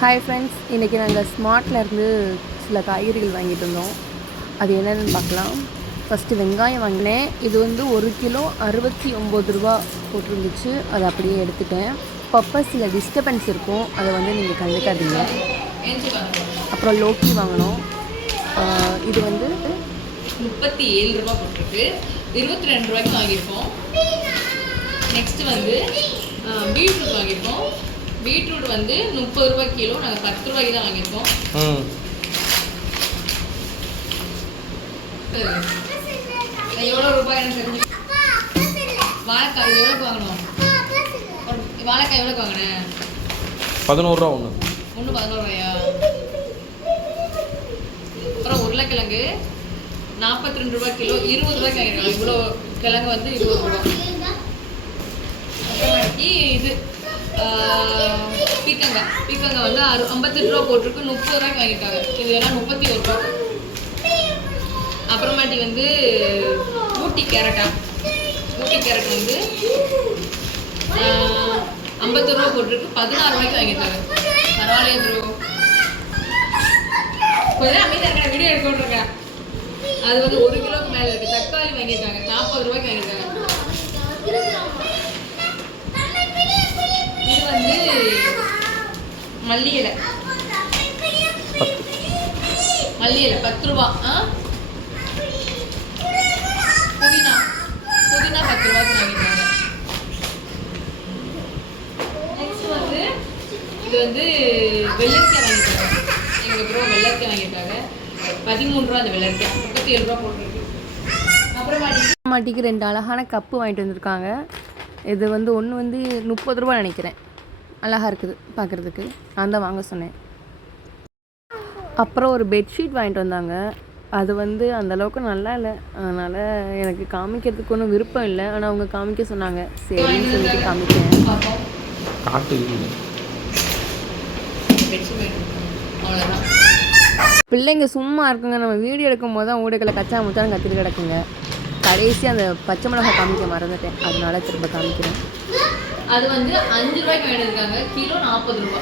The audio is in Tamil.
ஹாய் ஃப்ரெண்ட்ஸ், இன்றைக்கி நாங்கள் ஸ்மார்ட்லேருந்து சில காய்கறிகள் வாங்கிட்டு இருந்தோம். அது என்னென்னு பார்க்கலாம். ஃபஸ்ட்டு வெங்காயம் வாங்கினேன். இது வந்து 1 கிலோ 69 ரூபா போட்டிருந்துச்சு. அதை அப்படியே எடுத்துட்டேன். பப்பஸில் டிஸ்டர்பன்ஸ் இருக்கும், அதை வந்து நீங்கள் கண்டுக்காதீங்க. அப்புறம் லோக்கி வாங்கினோம். இது வந்து 37 ரூபா போட்டிருக்கு. 22 ரூபாய்க்கு வாங்கியிருக்கோம். நெக்ஸ்ட்டு வந்து பீட்ரூட் வாங்கியிருக்கோம். பீட்ரூட் வந்து 30 ரூபாய் கிலோ. நாங்கள் 10 ரூபாய்க்கு தான் வாங்கியிருக்கோம். எவ்வளோ ரூபாய் எனக்கு தெரிஞ்சு. வாழைக்காய் எவ்வளோக்கு வாங்கணும்? வாழைக்காய் எவ்வளோக்கு வாங்கினேன்? 11 ரூபா. ஒன்று 11 ரூபாயா? அப்புறம் உருளைக்கிழங்கு 42 ரூபாய் கிலோ. 20 ரூபாய்க்கு வாங்கிருக்காங்க. இவ்வளோ கிழங்கு வந்து 20 ரூபா. அப்புறமாட்டி இது பீக்கங்காய் வந்து 58 ரூபா போட்டிருக்கு. 30 ரூபாய்க்கு வாங்கியிருக்காங்க. இது எல்லாம் 31 ரூபா. அப்புறமாட்டி வந்து ஊட்டி கேரட் வந்து 50 ரூபா போட்டிருக்கு. 16 ரூபாய்க்கு வாங்கியிருக்காங்க. பரவாயில்லையே ப்ரோ. கொஞ்சம் அமைதியாக இருக்கேன், வீடியோ எடுத்துருக்கேன். அது வந்து 1 கிலோக்கு மேலே இருக்குது. தக்காளி வாங்கியிருக்காங்க. 40 ரூபாய்க்கு வாங்கியிருக்காங்க. இது வந்து மல்லி இலை 10 ரூபா. புதினா 10 ரூபாய்க்கு வாங்கியிருக்காங்க. நெக்ஸ்ட் வந்து இது வந்து வெள்ளரிக்காய் வாங்கியிருக்காங்க. எங்கள் ப்ரோ வெள்ளரிக்காய் வாங்கியிருக்காங்க. 13 ரூபா. அந்த வெள்ளரிக்காய் 37 ரூபா போட்டிருக்கு. அப்புறமாட்டிக்கு 2 அழகான கப்பு வாங்கிட்டு வந்திருக்காங்க. இது வந்து ஒன்று வந்து 30 ரூபா நினைக்கிறேன். அழகாக இருக்குது பார்க்குறதுக்கு. நான் தான் வாங்க சொன்னேன். அப்புறம் ஒரு பெட்ஷீட் வாங்கிட்டு வந்தாங்க. அது வந்து அந்தளவுக்கு நல்லா இல்லை. அதனால் எனக்கு காமிக்கிறதுக்கு ஒன்றும் விருப்பம் இல்லை. ஆனால் அவங்க காமிக்க சொன்னாங்க. சரின்னு சொல்லிட்டு காமிக்கிறேன். பிள்ளைங்க சும்மா இருக்குங்க. நம்ம வீடியோ எடுக்கும் போது தான் ஊடைகளை கச்சா முச்சான்னு கத்திட்டு கிடக்குங்க. கடைசி அந்த பச்சை மிளகாய் காமிக்க மறந்துட்டேன். அதனால திரும்ப காமிக்கிறேன். அது வந்து 5 ரூபாய்க்கு வாங்கிட்டு இருக்காங்க. கிலோ 40 ரூபா.